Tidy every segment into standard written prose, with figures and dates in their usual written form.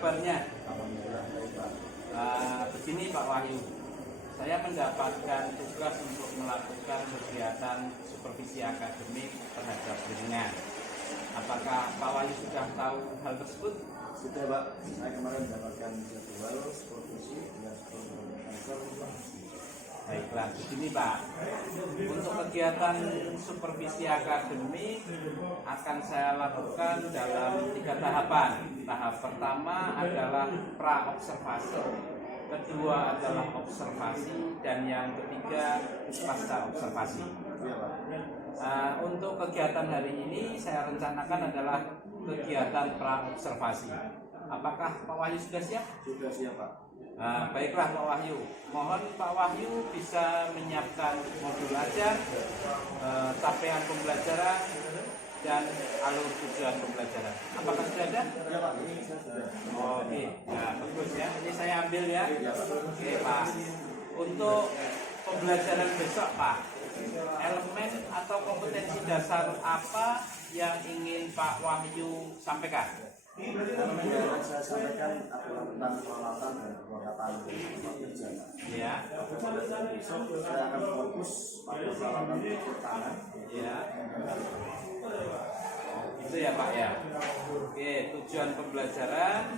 kabarnya? Alhamdulillah baik Pak. Begini Pak Wahyu, saya mendapatkan tugas untuk melakukan kegiatan supervisi akademik terhadap jenengan. Apakah Pak Wahyu sudah tahu hal tersebut? Sudah Pak, saya kemarin mendapatkan jadwal supervisi dengan supervisor. Baiklah, begini Pak, untuk kegiatan supervisi akademik akan saya lakukan dalam 3 tahapan. Tahap pertama adalah pra-observasi, kedua adalah observasi, dan yang ketiga pasca observasi. Iya Pak. Untuk kegiatan hari ini saya rencanakan adalah kegiatan pra-observasi. Apakah Pak Wahyu sudah siap? Sudah siap Pak. Baiklah Pak Wahyu, mohon Pak Wahyu bisa menyiapkan modul ajar, capaian pembelajaran, dan alur tujuan pembelajaran. Apakah sudah ada? Ya Pak, ini saya sudah. Oke, nah, bagus ya. Ini saya ambil ya. Ya, Pak. Oke Pak. Untuk pembelajaran besok Pak, elemen atau kompetensi dasar apa yang ingin Pak Wahyu sampaikan? Yang saya sampaikan adalah tentang peralatan dan perlengkapan kerja. Ya. Besok saya akan fokus pada peralatan ukur tangan. Ya. Itu ya Pak ya. Oke, tujuan pembelajaran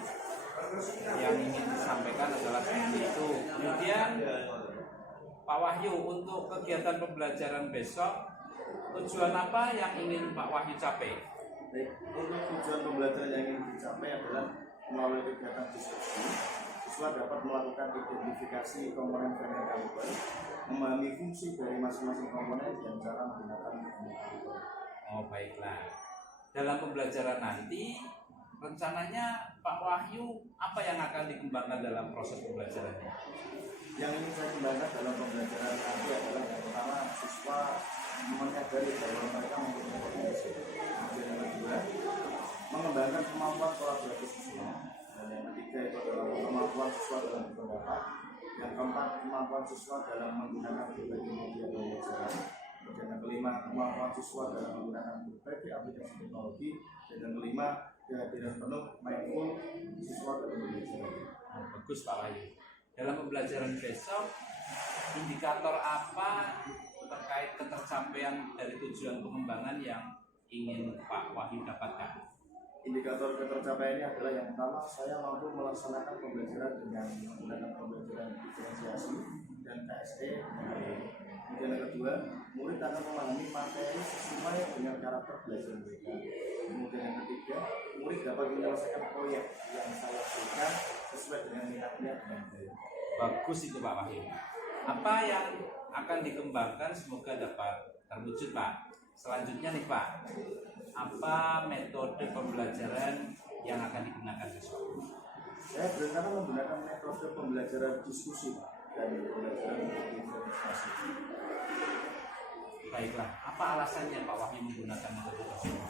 yang ingin disampaikan adalah seperti itu. Kemudian Pak Wahyu, untuk kegiatan pembelajaran besok, tujuan apa yang ingin Pak Wahyu capai? Baik, untuk tujuan pembelajaran yang ingin dicapai adalah melalui kegiatan diskusi, siswa dapat melakukan identifikasi komponen variabel, memahami fungsi dari masing-masing komponen dan cara menggunakan variabel. Oh baiklah. Dalam pembelajaran nanti, rencananya Pak Wahyu apa yang akan dikembangkan dalam proses pembelajarannya? Yang ingin saya kembangkan dalam pembelajaran nanti adalah yang pertama, siswa menyadari bahwa mereka mempunyai potensi. Kemudian yang kedua, mengembangkan kemampuan kolaborasi siswa. Dan yang ketiga itu adalah kemampuan siswa dalam berpendapat. Yang keempat, kemampuan siswa dalam menggunakan berbagai media pembelajaran. Dan yang kelima, kemampuan siswa dalam menggunakan berbagai aplikasi teknologi. Dan yang kelima, kehadiran penuh mindful siswa dalam belajar. Bagus Pak Wahyu. Dalam pembelajaran besok, indikator apa terkait ketercapaian dari tujuan pengembangan yang ingin Pak Wahyu dapatkan? Indikator ketercapaiannya adalah yang pertama, saya mampu melaksanakan pembelajaran dengan menggunakan pembelajaran diferensiasi dan KSE. Kemudian yang kedua, murid akan memahami materi sesuai dengan karakter belajar mereka. Kemudian yang ketiga, murid dapat menyelesaikan proyek yang saya berikan sesuai dengan minatnya dan baik. Bagus itu Pak Wahyu. Apa yang akan dikembangkan semoga dapat terwujud Pak. Selanjutnya nih Pak, apa metode pembelajaran yang akan digunakan besok? Saya berencana menggunakan metode pembelajaran diskusi dan pembelajaran diferensiasi. Baiklah, apa alasannya Pak Wahyu menggunakan metode tersebut?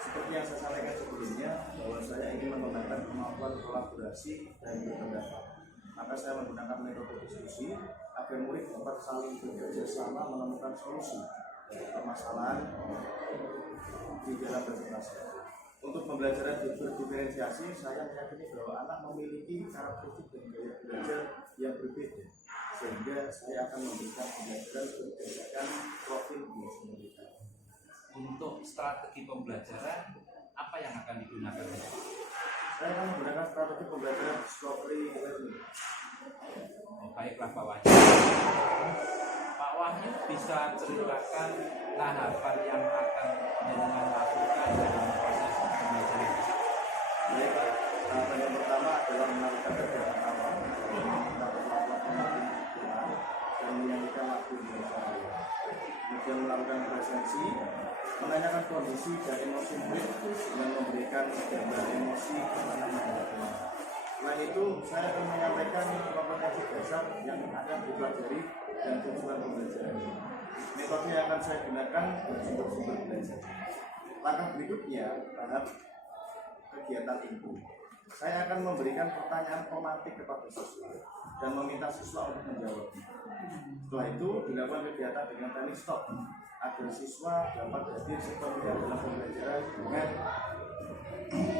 Seperti yang saya sampaikan sebelumnya, bahwa saya ingin mengembangkan kemampuan kolaborasi dan berpendapat. Maka saya menggunakan metode diskusi agar murid dapat saling bekerja sama menemukan solusi dari permasalahan di dalam presentasi. Untuk pembelajaran berdiferensiasi, saya meyakini bahwa anak memiliki karakteristik dan gaya belajar yang berbeda, sehingga saya akan memberikan pembelajaran berdasarkan profil belajar mereka. Untuk strategi pembelajaran, apa yang akan digunakan? Saya akan menggunakan strategi pembelajaran discovery learning. Oh, baiklah Pak Wahyu. Pak Wahyu bisa ceritakan tahapan yang akan dengan lakukan dalam proses pembelajaran. Baik Pak, tahapan yang pertama adalah melakukan kegiatan awal, kita melakukan dan menyanyikan lagu Indonesia Raya. Kemudian melakukan presensi, menanyakan kondisi dan emosi murid dengan memberikan gambar emosi kepada murid. Selain itu, saya akan menyampaikan kompetensi dasar yang akan dipelajari dan tujuan pembelajaran. Metode yang akan saya gunakan dan sumber-sumber belajar. Langkah berikutnya, tahap kegiatan itu. Saya akan memberikan pertanyaan tematik kepada siswa dan meminta siswa untuk menjawabnya. Setelah itu dilakukan kegiatan dengan teknik stop agar siswa dapat hadir sepenuhnya dalam pembelajaran dengan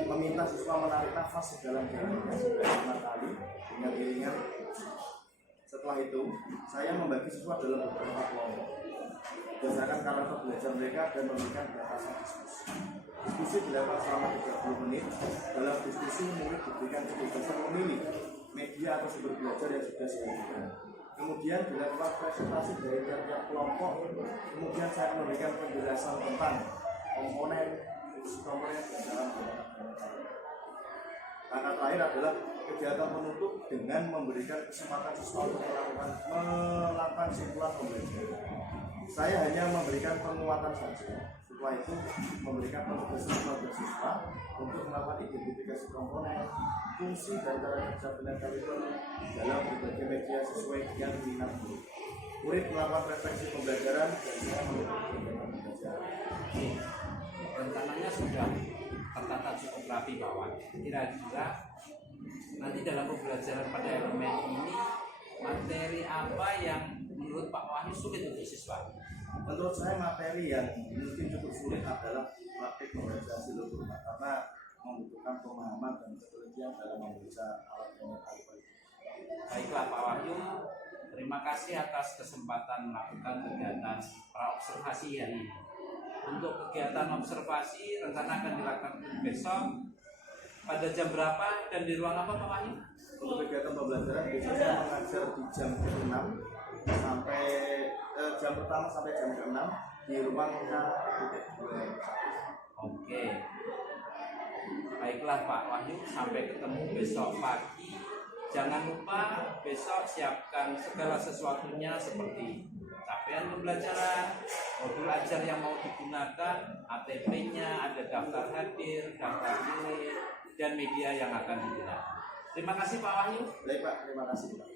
meminta siswa menarik nafas sedalam-dalamnya 5 kali dengan iringan. Setelah itu, saya membagi siswa dalam beberapa kelompok berdasarkan karakter belajar mereka dan memberikan batasan diskusi. Diskusi dilakukan selama 30 menit. Dalam diskusi, murid diberikan kebebasan memilih media atau sumber belajar yang sudah saya berikan. Kemudian dilakukan presentasi dari tiap-tiap kelompok. Kemudian saya memberikan penjelasan tentang komponen dan dalam langkah terakhir adalah kegiatan penutup dengan memberikan kesempatan siswa untuk melakukan simpulan pembelajaran. Saya hanya memberikan penguatan saja. Setelah itu memberikan penugasan kepada siswa untuk melakukan identifikasi komponen, fungsi dan cara kerja benda kaliber dalam berbagai media sesuai dengan minat murid. Murid melakukan refleksi pembelajaran dan saya melakukan kegiatan pembelajaran. Rencananya sudah tertata cukup rapi Pak. Kira-kira nanti dalam pembelajaran pada elemen ini materi apa yang menurut Pak Wahyu sulit untuk siswa? Menurut saya materi yang mungkin cukup sulit adalah praktik membaca silabus karena membutuhkan pemahaman dan ketelitian dalam membaca alat yang kaliber. Baiklah Pak Wahyu, terima kasih atas kesempatan melakukan kegiatan praobservasi hari ini. Untuk kegiatan observasi rencana akan dilakukan besok pada jam berapa dan di ruang apa Pak Wahyu? Untuk kegiatan pembelajaran biasanya mengajar di jam 6 sampai jam pertama sampai jam 6 di ruang K.2. Oke. Baiklah Pak Wahyu, sampai ketemu besok pagi. Jangan lupa besok siapkan segala sesuatunya seperti capaian pembelajaran, modul ajar yang mau digunakan, ATP-nya, ada daftar hadir, daftar nilai, dan media yang akan digunakan. Terima kasih Pak Wahyu. Baik Pak, terima kasih Pak.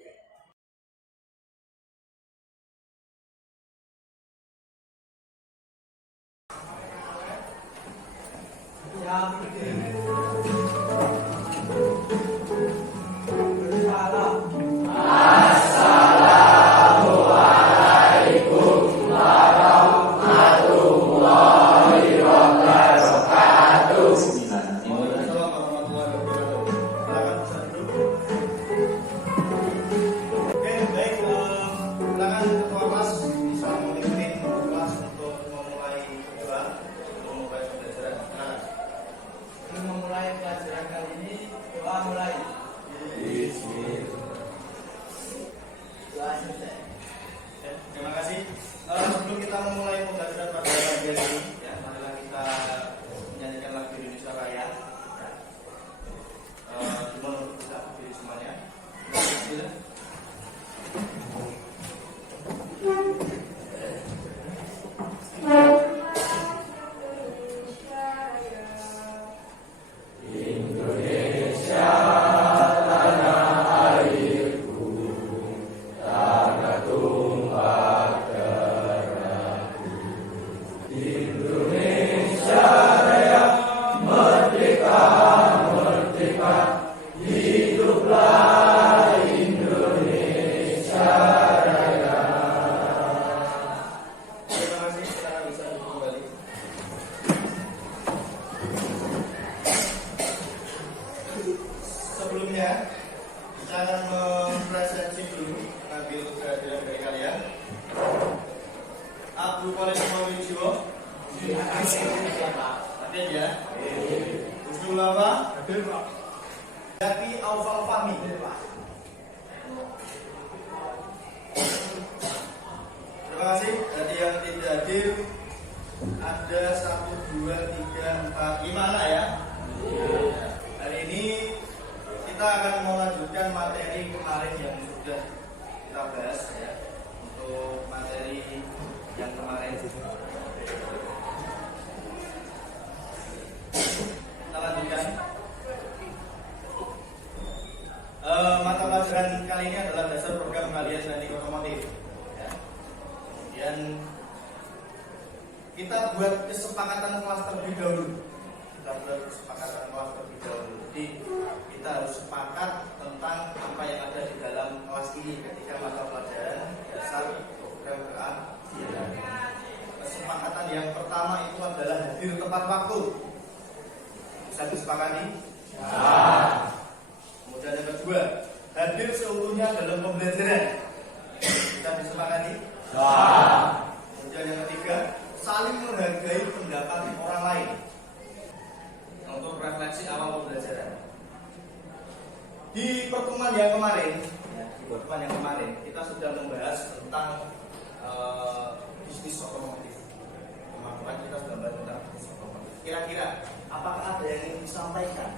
Terima kasih. Sebelum kita memulai pembelajaran pada bagian ini, ya, marilah kita menyanyikan lagu Indonesia Raya. Mohon untuk kita berdiri semuanya. Bismillah. Sebelumnya, kita akan mempresentasi dulu mengambil kehadiran dari kalian. Aku boleh semua video. Hadir ya. Usul apa? Hadir Pak. Jadi Aufal Fahmi. Terima kasih. Jadi yang tidak hadir ada 1, 2, 3, 4, 5 anak ya. Hari ini kita akan melanjutkan materi kemarin yang sudah kita bahas ya. Untuk materi yang kemarin kita lanjutkan. Mata pelajaran kali ini adalah dasar program pengalihan teknik otomotif ya. Kemudian kita buat kesepakatan kelas terlebih dahulu. Jadi kita harus sepakat tentang apa yang ada di dalam kelas ini ketika mata pelajaran dasar program keahlian. Kesepakatan yang pertama itu adalah hadir tepat waktu. Bisa disepakati? Kemudian yang kedua, hadir seutuhnya dalam pembelajaran. Bisa disepakati? Kemudian yang ketiga, saling menghargai pendapat orang lain. Untuk refleksi awal pembelajaran. Di pertemuan yang kemarin, kita sudah membahas tentang bisnis otomotif. Kemarin kita sudah membahas tentang bisnis otomotif. Kira-kira apakah ada yang ingin disampaikan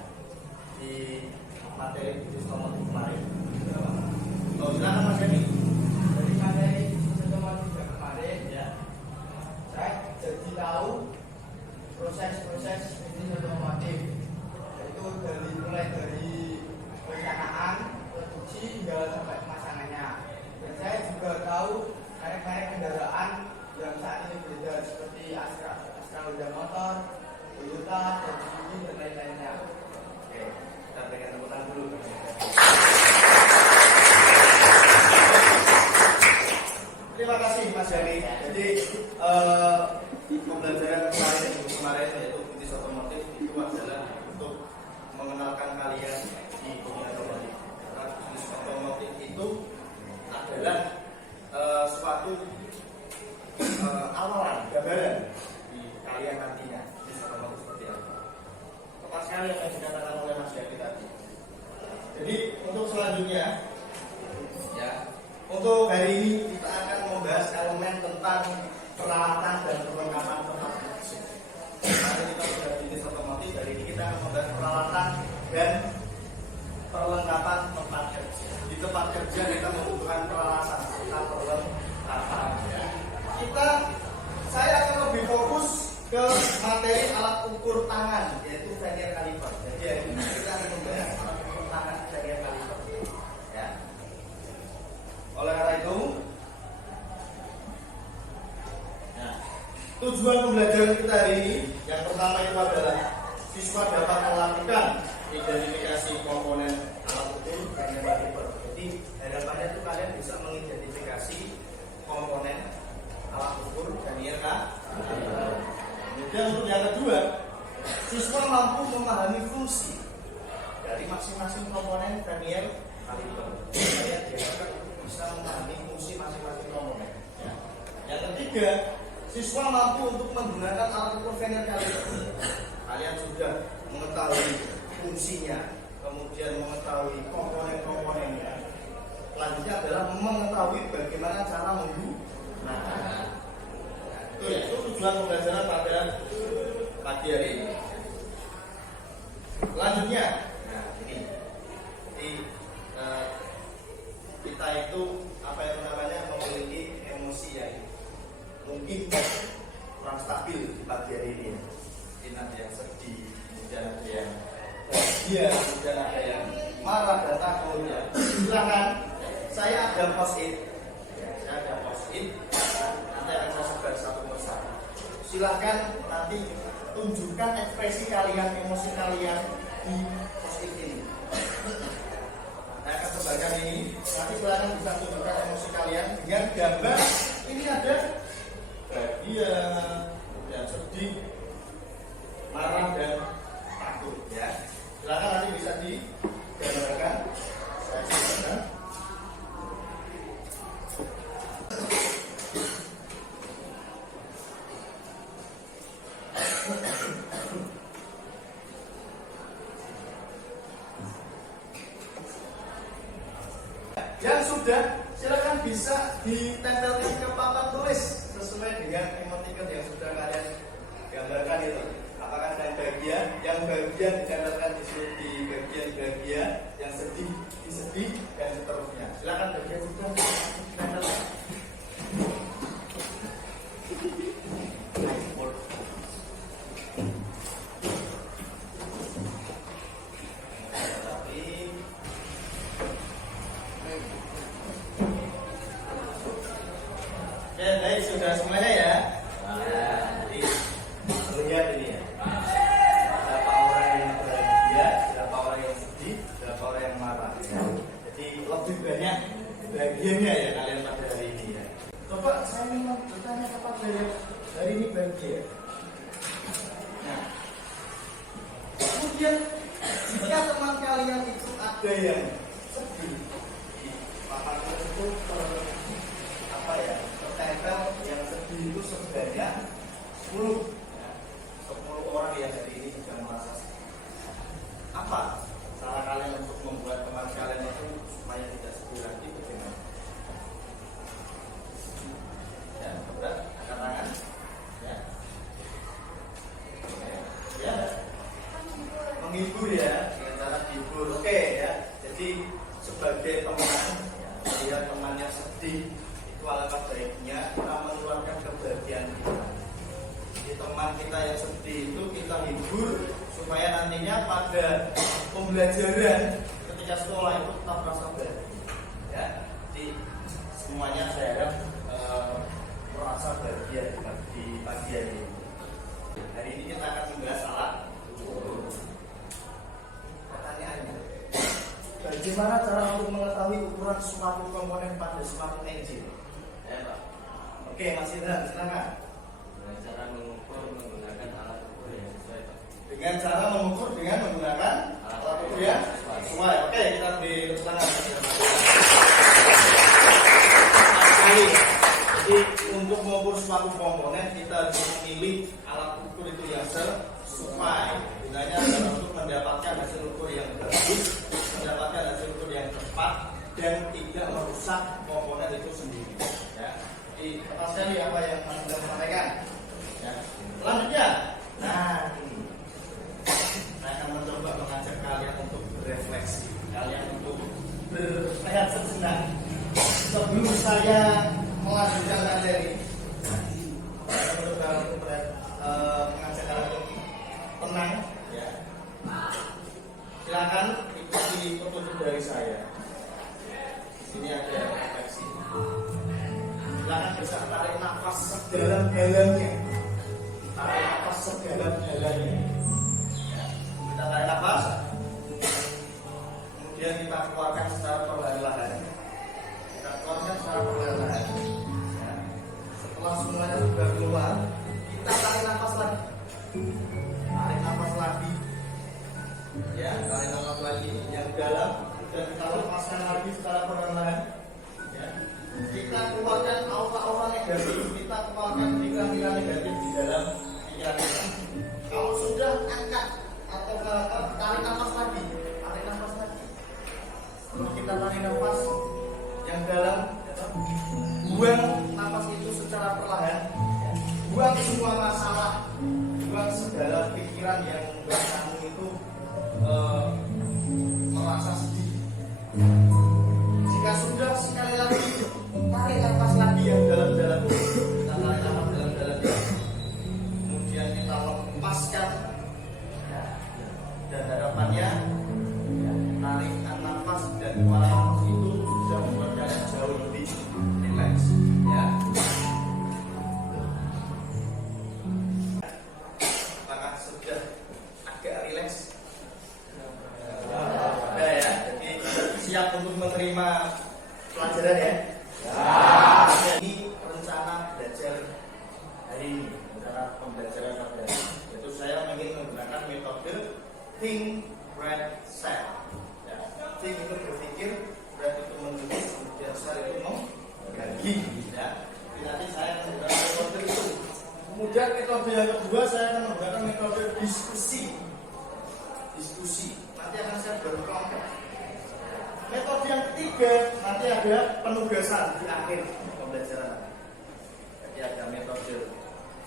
di materi bisnis otomotif kemarin? Oh, silakan Mas Jadi. Dari materi bisnis otomotif yang kemarin, ya, saya jadi tahu proses-proses bisnis otomotif, yaitu mulai dari perencanaan, produksi hingga sampai pemasangannya. Dan saya juga tahu merek-merek kendaraan yang saat ini beredar seperti Astra Honda Motor, Toyota, Suzuki dan lain-lainnya. Oke, kita berikan tepuk tangan dulu. Terima kasih Mas Yani. Jadi pembelajaran kemarin yaitu bisnis otomotif itu adalah untuk mengenalkan kalian di dunia otomotif. Karena bisnis otomotif itu adalah suatu awalan, gambaran di kalian nantinya bisnis otomotif seperti apa. Tepat sekali yang dikatakan oleh Mas Yani tadi. Jadi untuk selanjutnya, ya, untuk hari ini kita akan membahas elemen tentang peralatan dan perlengkapan tempat kerja. Nanti kita sudah bisnis otomotif, hari ini kita akan membahas peralatan dan perlengkapan tempat kerja. Di tempat kerja kita membutuhkan peralatan serta perlengkapan. Ya. Saya akan lebih fokus ke materi alat ukur tangan, yaitu vernier caliper. Jadi hari ini kita akan membahas alat ukur tangan vernier caliper. Ya. Oleh karena itu, tujuan pembelajaran kita hari ini yang pertama itu adalah siswa dapat melakukan identifikasi komponen alat ukur vernier caliper. Jadi harapannya itu kalian bisa mengidentifikasi komponen alat ukur vernier caliper. Kemudian untuk yang kedua, siswa mampu memahami fungsi dari masing-masing komponen vernier caliper. Kalian bisa memahami fungsi masing-masing komponen. Ya. Yang ketiga, siswa mampu untuk menggunakan alat ukur vernier caliper. Kalian sudah mengetahui fungsinya, kemudian mengetahui komponen-komponennya. Selanjutnya adalah mengetahui bagaimana cara menggunakan. Itu tujuan pembelajaran pada pagi hari ini. Selanjutnya, kita itu memiliki emosi yang mungkin kurang stabil di pagi hari ini. Mungkin ada yang sedih, kemudian ada yang bahagia, kemudian ada yang marah dan takut. Ya. Silakan, saya ada post-it. Nanti akan saya sebar satu persatu. Silakan nanti tunjukkan ekspresi kalian, emosi kalian di post-it ini. Saya akan sebarkan ini. Nanti silakan bisa tunjukkan emosi kalian dengan gambar. Ini ada bahagia, kemudian sedih, marah dan takut. Ya, silakan nanti bisa digambarkan. Saya silakan. Yang sudah, silakan bisa ditempelkan ke papan tulis sesuai dengan emoticon yang sudah kalian gambarkan itu. Apakah yang bahagia? Yang bahagia ditempelkan di bagian bahagia, yang sedih di sedih dan seterusnya. Silakan bagian sudah ditempelkan. Baik, sudah semuanya ya. Jadi melihat ini ya. Berapa orang yang bahagia, berapa orang yang sedih, berapa orang yang marah. Ya. Jadi lebih banyak bahagianya ya kalian pada hari ini ya. Coba saya ingin bertanya kepada yang hari ini bahagia. Nah, Kemudian jika teman kalian itu ada yang sedih, maka itu tertempel yang sedih itu sebanyak 10 orang yang hari ini juga merasa sedih. Apa cara kalian untuk membuat teman kalian itu supaya tidak sedih lagi? Bagaimana? Ya, berat, angkat tangan. Ya. Ya. Menghibur ya, dengan cara hibur. Oke ya. Jadi sebagai teman, ya, melihat temannya sedih, itu alangkah baiknya kita mengeluarkan kebahagiaan kita. Jadi teman kita yang sedih itu kita hibur supaya nantinya pada pembelajaran ketika sekolah itu tetap merasa bahagia. Ya, jadi semuanya saya harap merasa bahagia di pagi hari ini. Hari ini kita akan membahas alat ukur. Pertanyaannya, bagaimana cara untuk mengetahui ukuran suatu komponen pada suatu engine? Ya, Pak. Oke, Mas Indra, silakan. Dengan cara mengukur menggunakan alat ukur yang sesuai, Pak. Dengan cara mengukur dengan menggunakan alat ukur yang sesuai. Oke, kita beri keterangan. Jadi untuk mengukur suatu komponen kita harus memilih alat ukur itu yang sesuai. Gunanya adalah untuk mendapatkan hasil ukur yang bagus, mendapatkan hasil ukur yang tepat, dan tidak merusak komponen itu sendiri. Ya. Jadi tepat sekali apa yang Anda sampaikan. Ya. Selanjutnya, nah ini saya akan mencoba mengajak kalian untuk berefleksi, kalian untuk berehat sejenak sebelum saya melanjutkan materi. Saya mencoba untuk mengajak kalian untuk tenang, ya. Silakan ikuti petunjuk dari saya. Di sini ada refleksi. Silakan bisa tarik nafas sedalam-dalamnya. Tarik nafas sedalam-dalamnya. Kita tarik nafas, kemudian kita keluarkan secara perlahan-lahan. Kita keluarkan secara perlahan-lahan. Ya. Setelah semuanya sudah keluar, kita tarik nafas lagi. Tarik nafas lagi. Ya, tarik nafas lagi yang dalam dan kita lepaskan lagi secara perlahan-lahan. Ya. Kita keluarkan aura-aura negatif, kita keluarkan pikiran-pikiran negatif di dalam pikiran kita. Kalau sudah angkat atau tarik nafas lagi, tarik nafas lagi. Setelah kita tarik nafas yang dalam, buang nafas itu secara perlahan. Buang semua masalah, buang segala pikiran yang membuat kamu itu merasa sedih. Jika sudah, sekali lagi tarik nafas lagi yang dalam-dalam. Kita tarik nafas dalam-dalam. Kemudian kita lepaskan. Dan harapannya tarikan nafas dan keluaran nafas itu bisa membuat kalian jauh lebih rileks, ya. Apakah sudah agak rileks? Sudah ya. Jadi siap untuk menerima pelajaran ya. Ini rencana belajar hari ini, rencana pembelajaran pada hari ini. Yaitu saya ingin menggunakan metode think, read, set. Ya. Think itu berpikir, read itu menulis, kemudian set itu membagi. Ya. Jadi nanti saya akan menggunakan metode itu. Kemudian metode yang kedua saya akan menggunakan metode diskusi. Diskusi. Nanti akan saya berkelompok. Metode yang ketiga nanti ada penugasan di akhir pembelajaran. Jadi ada metode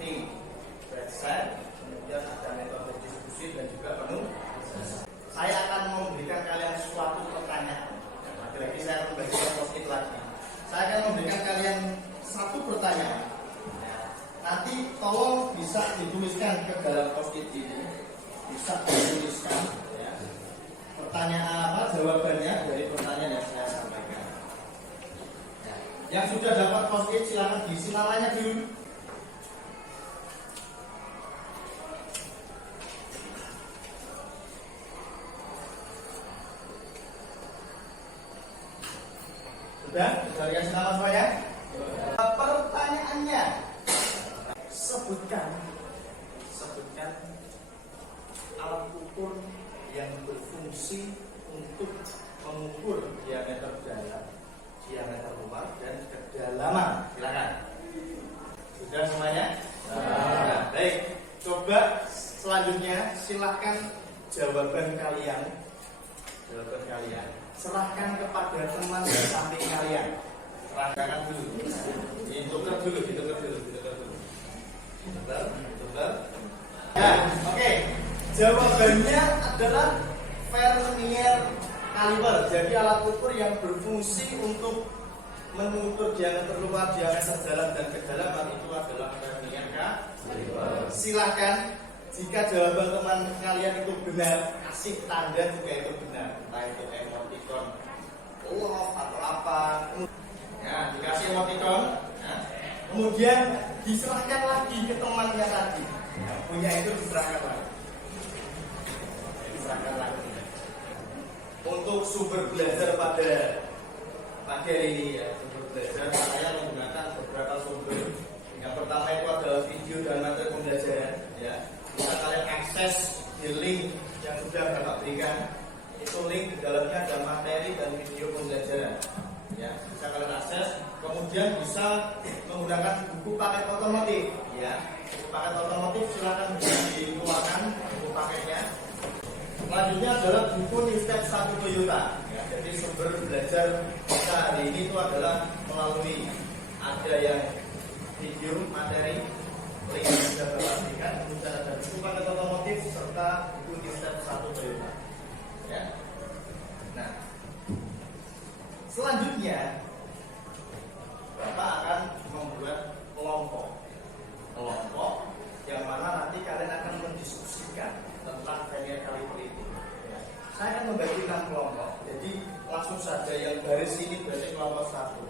think, read, set. Kemudian ada metode diskusi dan juga penugasan. Saya akan memberikan kalian suatu pertanyaan. Lagi-lagi saya akan membagikan post-it lagi. Saya akan memberikan kalian satu pertanyaan. Nanti tolong bisa dituliskan ke dalam post-it ini. Bisa dituliskan. Ya. Pertanyaan apa? Jawabannya dari pertanyaan yang saya sampaikan. Ya. Yang sudah dapat post-it silakan diisi namanya dulu. Sudah dikasih nama semuanya? Pertanyaannya, sebutkan alat ukur Sudah semuanya? Nah, baik. Coba selanjutnya silahkan jawaban kalian serahkan kepada teman di samping kalian. Serahkan dulu. Ditukar dulu. Betul. Nah, oke. Jawabannya adalah vernier caliper. Jadi alat ukur yang berfungsi untuk mengukur diameter luar, diameter dalam dan kedalaman itu adalah vernier caliper. Silakan jika jawaban teman kalian itu benar, kasih tanda jika itu benar, entah itu emoticon love atau apa. Ya, dikasih emoticon. Ya. Kemudian diserahkan lagi ke temannya tadi. Yang punya itu diserahkan lagi. Untuk sumber belajar pada materi ini ya, sumber belajar saya menggunakan beberapa sumber. Yang pertama itu adalah video dan materi pembelajaran. Ya, bisa kalian akses di link yang sudah Bapak berikan. Itu link di dalamnya ada materi dan video pembelajaran. Ya, bisa kalian akses. Kemudian bisa menggunakan buku paket otomotif. Ya, buku paket otomotif silakan dikeluarkan buku paketnya. Selanjutnya adalah buku New Step 1 Toyota. Ya, jadi sumber belajar kita hari ini itu adalah melalui ada yang video materi link yang sudah Bapak berikan, kemudian ada buku paket otomotif serta buku New Step 1 Toyota. Ya. Nah, selanjutnya Bapak akan membuat kelompok yang mana nanti kalian akan mendiskusikan tentang vernier caliper itu. Ya. Saya akan membagi 6 kelompok. Jadi langsung saja yang baris ini berarti kelompok 1.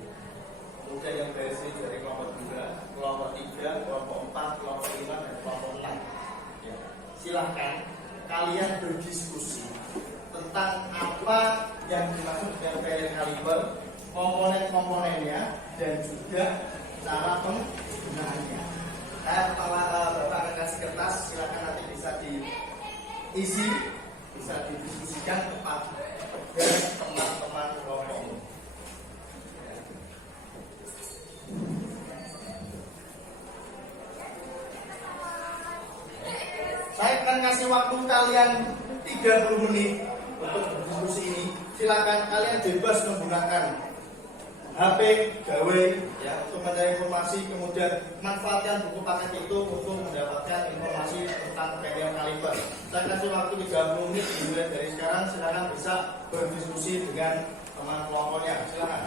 Kemudian yang baris ini dari kelompok 2, kelompok 3, kelompok 4, kelompok 5 dan kelompok 6. Ya. Silahkan kalian berdiskusi tentang apa yang dimaksud dengan vernier caliper, komponen-komponennya dan juga cara penggunaannya. Bapak akan kasih kertas, silakan nanti bisa diisi, bisa didiskusikan kepada teman-teman kelompokmu. Saya akan kasih waktu kalian 30 menit untuk berdiskusi ini. Silakan kalian bebas menggunakan HP, gawe, ya, untuk mencari informasi, kemudian manfaatkan buku paket itu untuk mendapatkan informasi tentang vernier caliper. Saya kasih waktu 30 menit dimulai dari sekarang. Silakan bisa berdiskusi dengan teman kelompoknya. Silakan.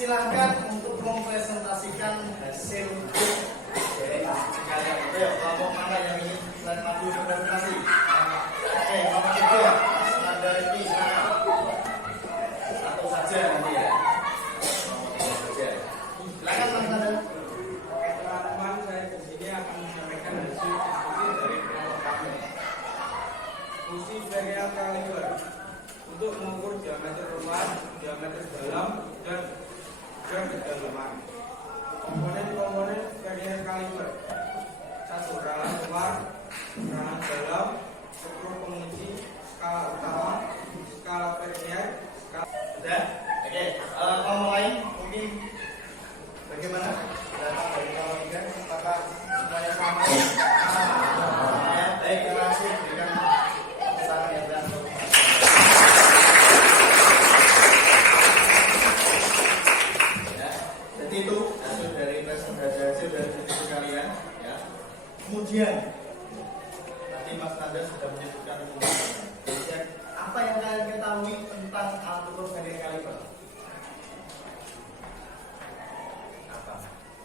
Silahkan untuk mempresentasikan hasil dari diskusi kalian. Oke, kelompok mana yang ingin selain maju presentasi? Oke, nomor 3, Mas Riki, satu saja nanti ya. Silakan teman-teman. Oke teman-teman, saya di sini akan menyampaikan hasil diskusi dari kelompok kami. Diskusi vernier caliper untuk mengukur diameter luar, diameter dalam, dan kedalaman. Komponen-komponen vernier caliper: 1. Ralang luar, ralang dalam, skru penguji, skala utama, skala vernier. Sudah? Oke, mau mulai mungkin bagaimana? Datang dari kalau tiga, apakah semuanya sama? Ya, baik, terima kasih. Berikan pesanan yang berlangsung. Ya, jadi itu hasil dari presentasi hasil dari diskusi kalian. Ya. Kemudian tadi Mas Nanda sudah menyebutkan kemudian apa yang kalian ketahui tentang alat ukur vernier caliper? Apa?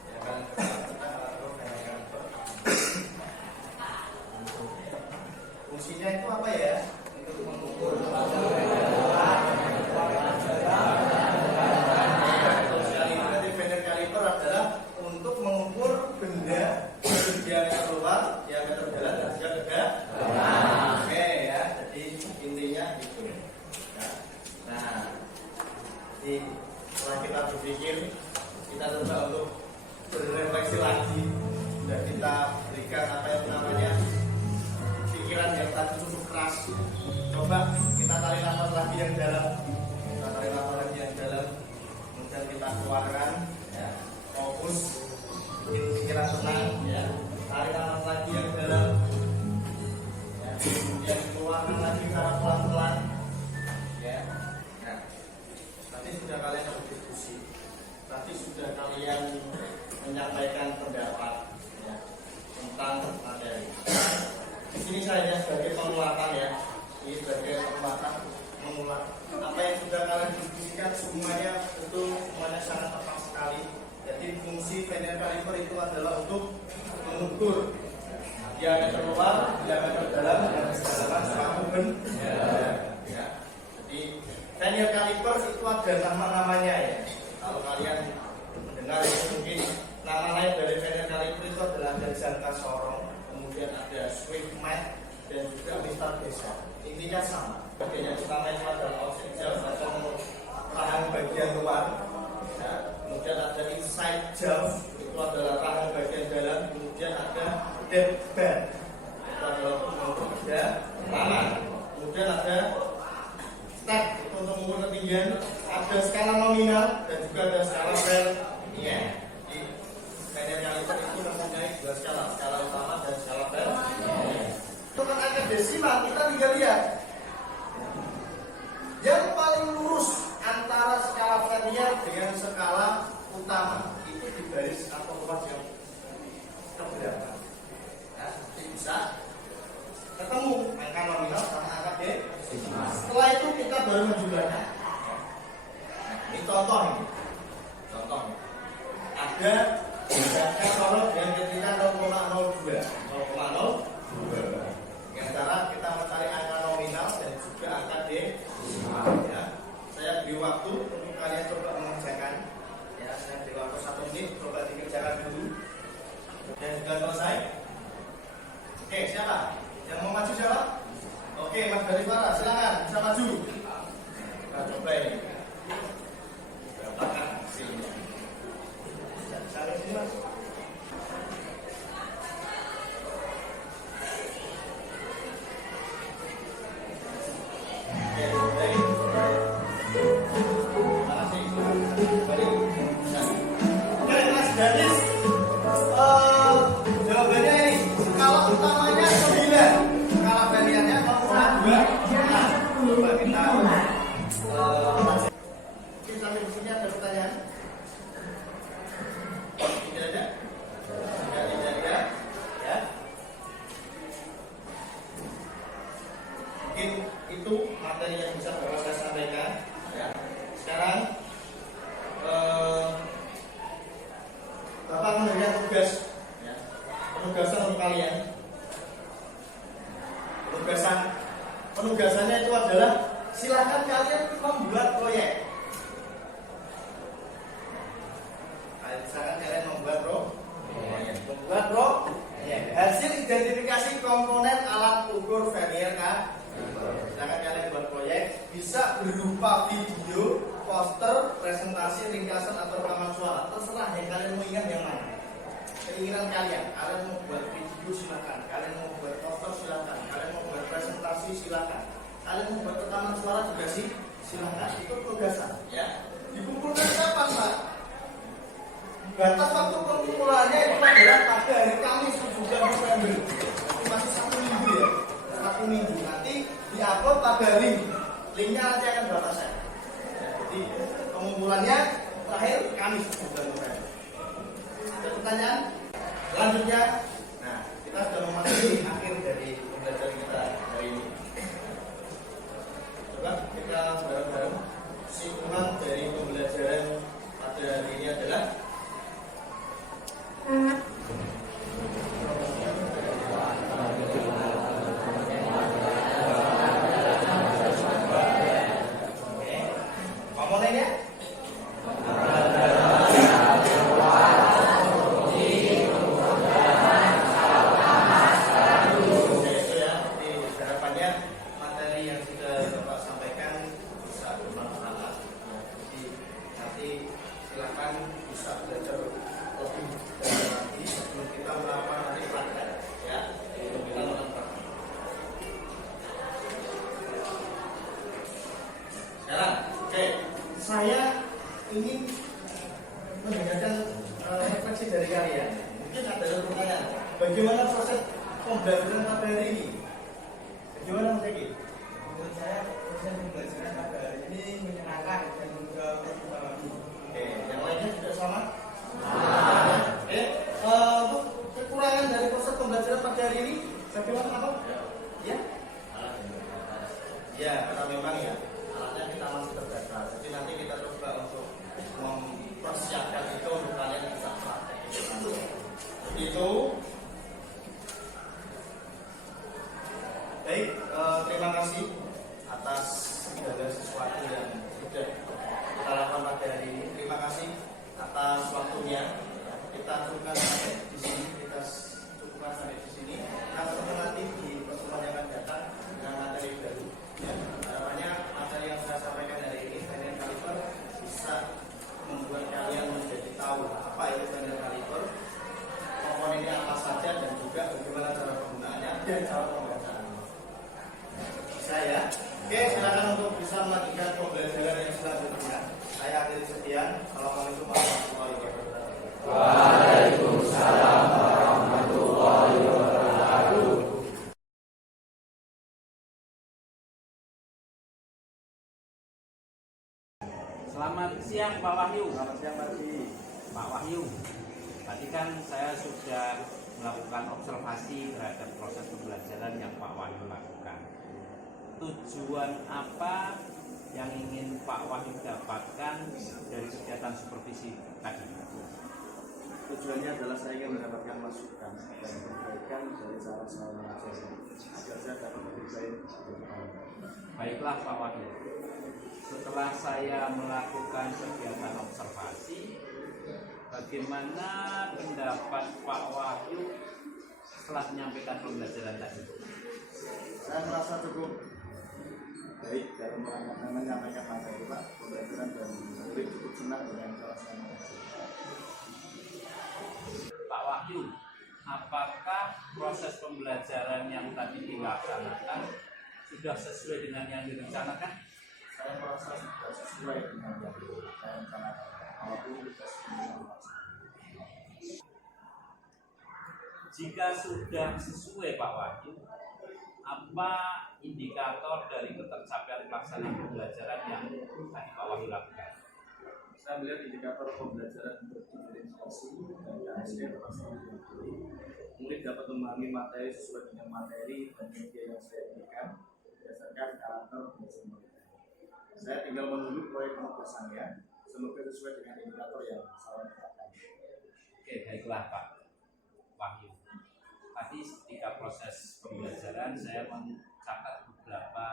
Yang kalian ketahui tentang alat ukur vernier caliper? Fungsinya itu apa ya? Untuk mengukur. Fungsi vernier caliper adalah untuk mengukur benda diameter luar, diameter dalam, dan juga tegak. Oke ya, jadi intinya itu. Nah, jadi setelah kita berpikir, kita coba untuk berrefleksi lagi, dan kita berikan apa yang namanya pikiran yang tadi cukup keras. Coba kita tarik nafas lagi yang dalam, kemudian kita keluarkan, ya, fokus, bikin pikiran tenang, ya, tarik nafas lagi yang dalam, ya, kemudian keluarkan lagi secara pelan-pelan, ya. Nah, tadi sudah kalian berdiskusi, tadi sudah kalian menyampaikan pendapat, ya, tentang materi. Di sini saya sebagai penguatan, ya, ini sebagai penguatan mengulang apa yang sudah kalian diskusikan, semuanya itu semuanya sangat tepat sekali. Jadi fungsi vernier caliper itu adalah untuk mengukur diameter luar, diameter dalam, dan kedalaman suatu benda. Ya. Jadi vernier caliper itu ada nama-namanya, ya. Kalau kalian mendengar itu mungkin nama lain dari vernier caliper itu adalah ada jangka sorong, kemudian ada swift mat, dan juga Mr. Desa. Intinya sama. Bagian yang pertama itu adalah offset jaw atau rahang bagian luar. Ya. Kemudian ada inside jaw, itu adalah rahang bagian dalam. Kemudian ada depth band, itu adalah untuk kedalaman. Kemudian ada step, itu untuk mengukur ketinggian. Ada skala nominal dan juga ada skala vernier. Di vernier caliper itu mempunyai dua skala, skala utama dan skala vernier. Untuk angka desimal kita tinggal lihat yang paling lurus antara skala vernier dengan skala utama itu di garis atau ruas yang keberapa. Nah, jadi bisa ketemu angka nominal sama angka desimal. Setelah itu kita baru menjumlahkan. Nah, ini contoh ini. Contohnya ada jangka sorong dengan ketinggian 0,02. Dengan cara kita mencari angka nominal dan juga angka desimal. Ya. Saya beri waktu untuk kalian coba mengerjakan. Ya, saya beri waktu 1 menit, coba dikerjakan dulu. Dan sudah selesai. Oke, siapa? Yang mau maju siapa? Oke, Mas Barifara, silakan bisa maju. Kita coba ini. Berapa kan hasilnya? Sampai sini, Mas. Jawabannya ini skala utamanya 9, skala verniernya 0,2. Nah, coba kita mungkin sampai di sini ada pertanyaan? Tidak ada? Tidak ada, ya. Mungkin itu materi yang bisa Bapak saya sampaikan, ya. Sekarang Bapak memberikan tugas, ya. Penugasan untuk kalian. Penugasannya itu adalah silakan kalian membuat proyek. Silakan kalian membuat proyek. Hasil identifikasi komponen alat ukur vernier kan. Silakan kalian buat proyek, bisa berupa video, poster, presentasi, ringkasan atau rekaman suara, terserah yang kalian mau ingat yang mana. Keinginan kalian mau buat video silakan, kalian mau buat poster silakan, kalian mau buat presentasi silakan. kalian membuat rekaman suara juga sih, silahkan itu tugasan ya. Dikumpulkan kapan Pak? Batas waktu pengumpulannya itu adalah pada hari Kamis 7 November. Ini masih 1 minggu ya, 1 minggu. Nanti diupload pada link. Linknya nanti akan Bapak share. Jadi pengumpulannya terakhir Kamis 7 November. Ada pertanyaan? Selanjutnya, nah kita sudah memasuki akhir dari pembelajaran kita hari ini. Coba kita bareng-bareng kesimpulan dari pembelajaran pada hari ini adalah saya ingin mendengarkan refleksi dari kalian. Mungkin ada pertanyaan. Bagaimana proses pembelajaran pada hari ini? Bagaimana Mas Eki? Menurut saya proses pembelajaran pada hari ini menyenangkan dan juga bermanfaat. Oke, yang lainnya juga sama? Oke, untuk kekurangan dari proses pembelajaran pada hari ini, bagaimana Pak? Ya? Ya, karena memang ya alatnya kita masih terbatas. Jadi nanti kita coba untuk mempersiapkan itu untuk kalian bisa praktek itu. Baik, terima kasih atas segala sesuatu yang sudah kita lakukan pada hari ini. Terima kasih atas waktunya. Kita cukupkan sampai di sini. Kita cukupkan sampai di sini. Kita ketemu nanti di pertemuan yang akan datang dengan materi baru. Ya, harapannya materi yang saya sampaikan hari ini, Daniel Kaliber, bisa membuat kalian menjadi tahu apa itu Daniel Kaliber, komponennya apa saja, dan juga bagaimana cara penggunaannya dan cara pembacaannya. Bisa ya? Oke, silakan untuk bisa melanjutkan pembelajaran yang selanjutnya. Saya akhiri sekian. Assalamualaikum warahmatullahi wabarakatuh. Waalaikumsalam warahmatullahi wabarakatuh. Selamat siang Pak Wahyu. Selamat siang Pak Wahyu, tadi kan saya sudah melakukan observasi terhadap proses pembelajaran yang Pak Wahyu lakukan. Tujuan apa yang ingin Pak Wahyu dapatkan dari kegiatan supervisi tadi? Tujuannya adalah saya ingin mendapatkan masukan dan perbaikan dari cara saya mengajar agar saya dapat lebih baik. Baiklah Pak Wahyu, setelah saya melakukan kegiatan observasi, bagaimana pendapat Pak Wahyu setelah menyampaikan pembelajaran tadi? Saya merasa cukup baik dalam menyampaikan materi Pak, pembelajaran, dan murid cukup senang dengan cara saya mengajar. Pak Wahyu, apakah proses pembelajaran yang tadi dilaksanakan sudah sesuai dengan yang direncanakan? Saya merasa sudah sesuai dengan yang saya rencanakan. Walaupun kita sebelumnya. Jika sudah sesuai Pak Wahyu, apa indikator dari ketercapaian pelaksanaan pembelajaran yang tadi Pak Wahyu lakukan? Saya melihat indikator pembelajaran berdifferensiasi dan KSD terpaksa murid dapat memahami materi sesuai dengan materi dan media yang saya berikan berdasarkan karakter belajar murid. Saya tinggal menunggu proyek penugasannya, semoga sesuai dengan indikator yang saya tetapkan. Oke, baiklah Pak Wahyu. Tadi ketika proses pembelajaran saya mencatat beberapa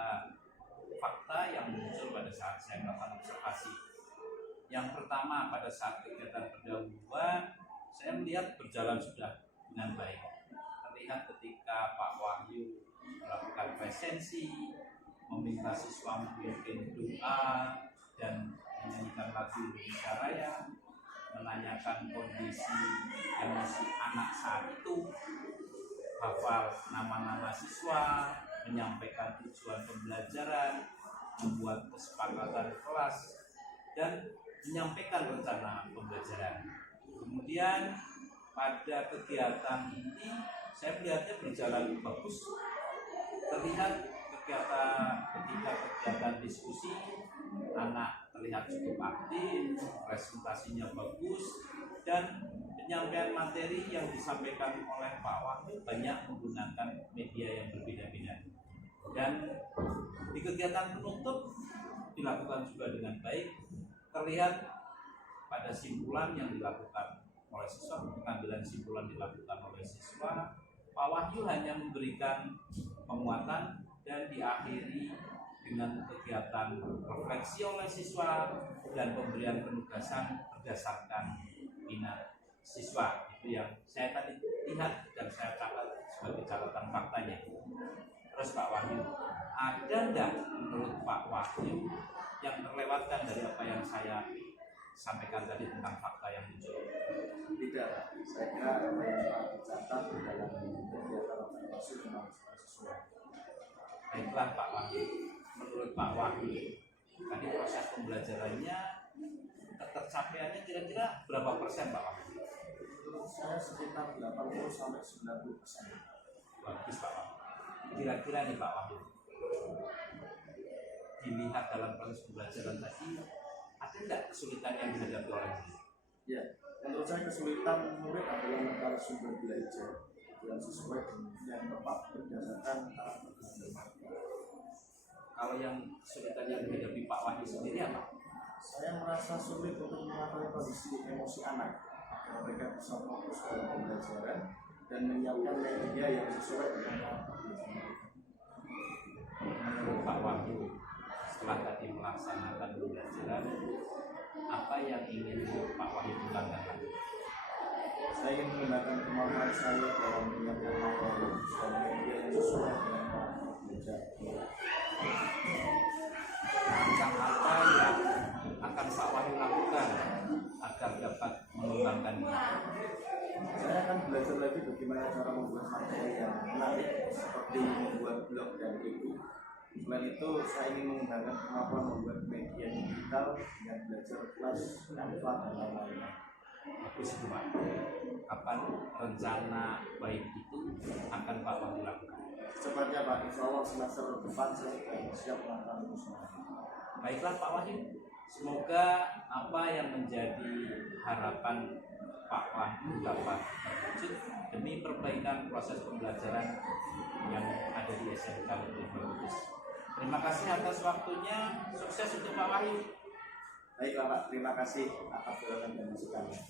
fakta yang muncul pada saat saya melakukan observasi. Yang pertama, pada saat kegiatan pendahuluan, saya melihat berjalan sudah dengan baik. Terlihat ketika Pak Wahyu melakukan presensi, meminta siswa memimpin doa dan menyanyikan lagu Indonesia Raya, menanyakan kondisi emosi anak saat itu, hafal nama-nama siswa, menyampaikan tujuan pembelajaran, membuat kesepakatan kelas, dan menyampaikan rencana pembelajaran. Kemudian pada kegiatan ini saya melihatnya berjalan bagus. Terlihat ketika kegiatan diskusi, anak terlihat cukup aktif, presentasinya bagus, dan penyampaian materi yang disampaikan oleh Pak Wahyu banyak menggunakan media yang berbeda-beda. Dan di kegiatan penutup dilakukan juga dengan baik. Terlihat pada simpulan yang dilakukan oleh siswa, pengambilan simpulan dilakukan oleh siswa, Pak Wahyu hanya memberikan penguatan dan diakhiri dengan kegiatan refleksi oleh siswa dan pemberian penugasan berdasarkan minat siswa. Itu yang saya tadi lihat dan saya catat sebagai catatan faktanya. Terus Pak Wahyu, ada enggak menurut Pak Wahyu yang terlewatkan dari apa yang saya sampaikan tadi tentang fakta yang muncul? Tidak, saya kira apa yang Pak catat dalam kegiatan observasi memang sesuai. Baiklah Pak Wahyu, menurut Pak Wahyu tadi proses pembelajarannya ketercapaiannya kira-kira berapa persen Pak Wahyu? Menurut saya sekitar 80 sampai 90%. Bagus Pak Wahyu. Kira-kira nih Pak Wahyu, dilihat dalam proses pembelajaran tadi, ada tidak kesulitan yang dihadapi oleh murid? Ya, menurut saya kesulitan murid adalah mencari sumber belajar yang sesuai dengan yang tepat berdasarkan karakter belajar. Kalau yang kesulitan yang dihadapi Pak Wahyu sendiri apa? Saya merasa sulit untuk mengetahui kondisi emosi anak agar mereka bisa fokus dalam pembelajaran dan menyiapkan media yang sesuai dengan karakter belajar. Menurut Pak Wahyu, setelah tadi melaksanakan pembelajaran, apa yang ingin Pak Wahyu kembangkan lagi? Saya ingin menggunakan kemampuan saya dalam menyiapkan materi dan media yang sesuai dengan karakter belajar. Langkah apa yang akan Pak Wahyu lakukan agar dapat mengembangkan ini? Saya akan belajar lagi bagaimana cara membuat materi yang menarik seperti membuat blog dan ebook. Selain itu, saya ingin mengembangkan kemampuan membuat media digital dengan belajar kelas, Canva, dan lain-lain. Bagus itu Pak. Kapan rencana baik itu akan Pak Wahyu lakukan? Secepatnya Pak, insya Allah semester depan saya sudah siap melakukan itu semua. Baiklah Pak Wahyu, semoga apa yang menjadi harapan Pak Wahyu dapat terwujud demi perbaikan proses pembelajaran yang ada di SMK Lebih Bagus. Terima kasih atas waktunya, sukses untuk Pak Wahyu. Baiklah Pak, terima kasih atas dukungan dan masukannya.